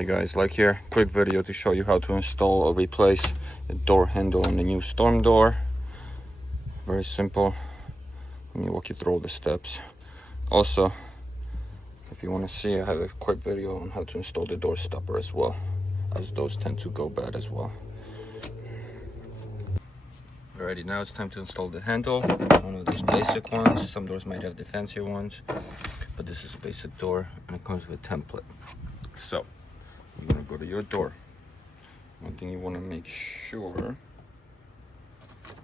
Hey guys, Lech here. Quick video to show you how to install or replace the door handle on the new storm door. Very simple. Let me walk you through all the steps. Also, if you want to see, I have a quick video on how to install the door stopper as well, as those tend to go bad as well. Alrighty, now it's time to install the handle. One of these basic ones. Some doors might have the fancier ones, but this is a basic door and it comes with a template. So you're gonna go to your door. One thing you want to make sure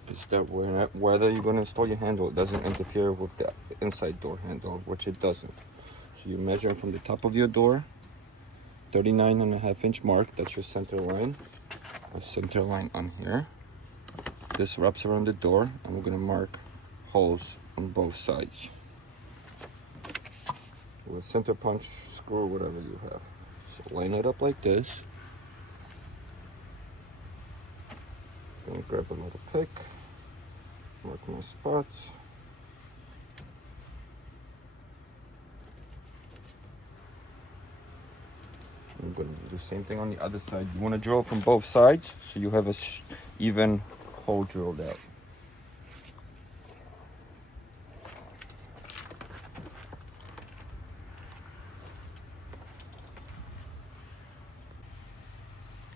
is that whether you're going to install your handle, it doesn't interfere with the inside door handle, which it doesn't. So you measure from the top of your door, 39.5-inch mark. That's your center line. A center line on here. This wraps around the door, and we're going to mark holes on both sides with a center punch screw, whatever you have. So line it up like this. I'm gonna grab another pick, mark my spots. I'm gonna do the same thing on the other side. You want to drill from both sides so you have a even hole drilled out.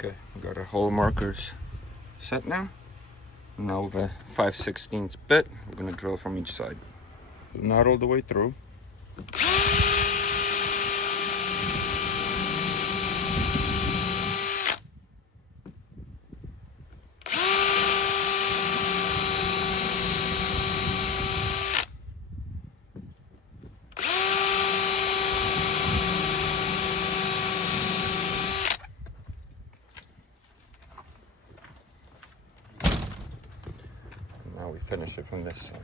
Okay, we got our hole markers set now. Now with a 5/16 bit, we're gonna drill from each side. Not all the way through. Now we finish it from this side.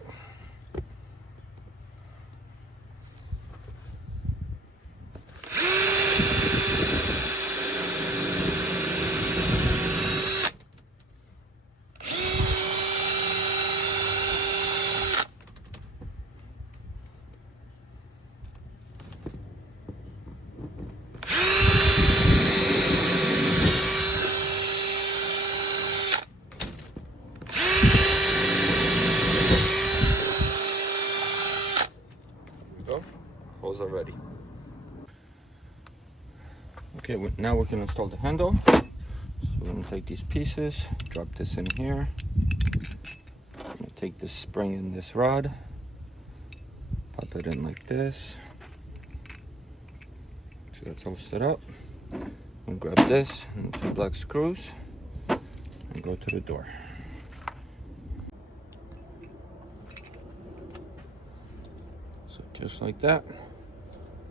Holes are ready. Okay, now we can install the handle. So we're going to take these pieces, drop this in here. I'm going to take this spring and this rod, pop it in like this. So that's all set up. I'm going to grab this and 2 black screws and go to the door. So just like that.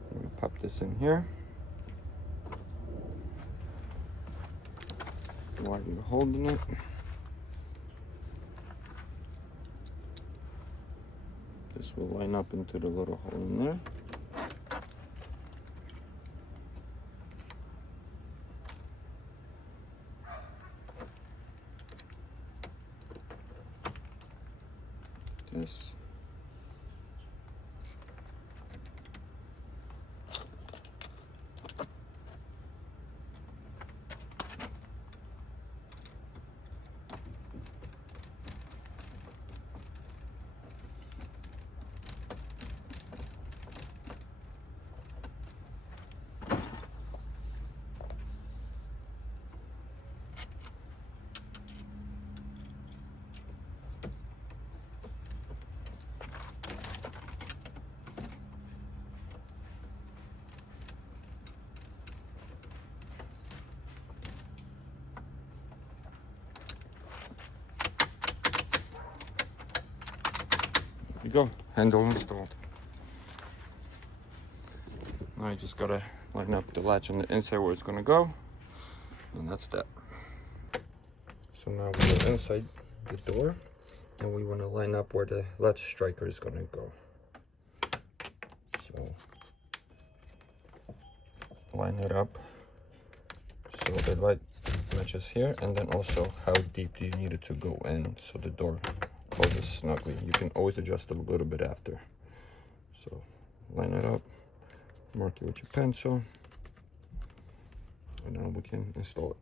I'm going to pop this in here. While you're holding it, this will line up into the little hole in there. This. You go, handle installed. Now you just gotta line up the latch on the inside where it's gonna go, and that's that. So now we're inside the door, and we want to line up where the latch striker is gonna go. So line it up so the light matches here, and then also how deep do you need it to go in so the door closes snugly. You can always adjust it a little bit after. So line it up, mark it with your pencil, So now we can install it.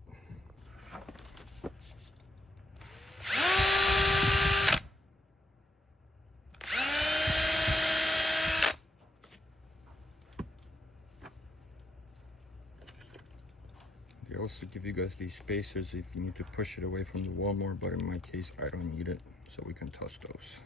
They also give you guys these spacers if you need to push it away from the wall more, but in my case I don't need it, so we can toss those.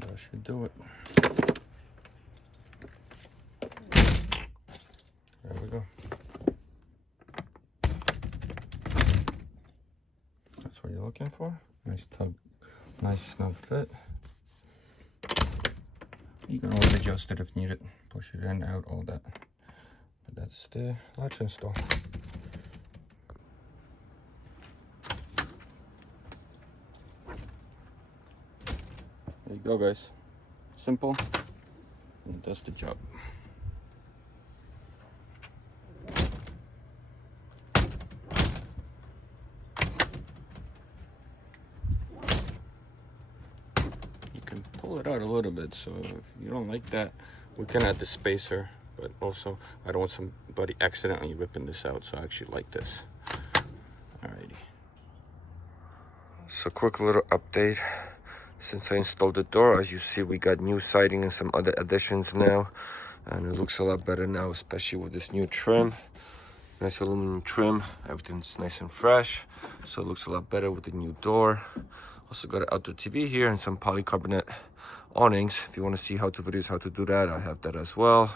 That should do it. There we go. That's what you're looking for. Nice tug, nice snug fit. You can always adjust it if needed. Push it in, out, all that. But that's the latch install. There you go, guys. Simple, and it does the job. You can pull it out a little bit, so if you don't like that, we can add the spacer, but also I don't want somebody accidentally ripping this out, so I actually like this. Alrighty. So quick little update. Since I installed the door, as you see, we got new siding and some other additions now, and it looks a lot better now, especially with this new trim. Nice aluminum trim, everything's nice and fresh, so it looks a lot better with the new door. Also got an outdoor TV here and some polycarbonate awnings. If you want to see how-to videos how to do that, I have that as well.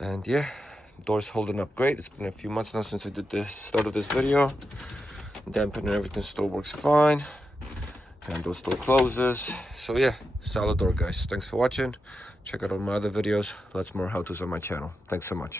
And yeah, door's holding up great. It's been a few months now since I did the start of this video. Dampener and everything still works fine. Handle still closes. So yeah, solid door, guys. Thanks for watching. Check out all my other videos. Lots more how-tos on my channel. Thanks so much.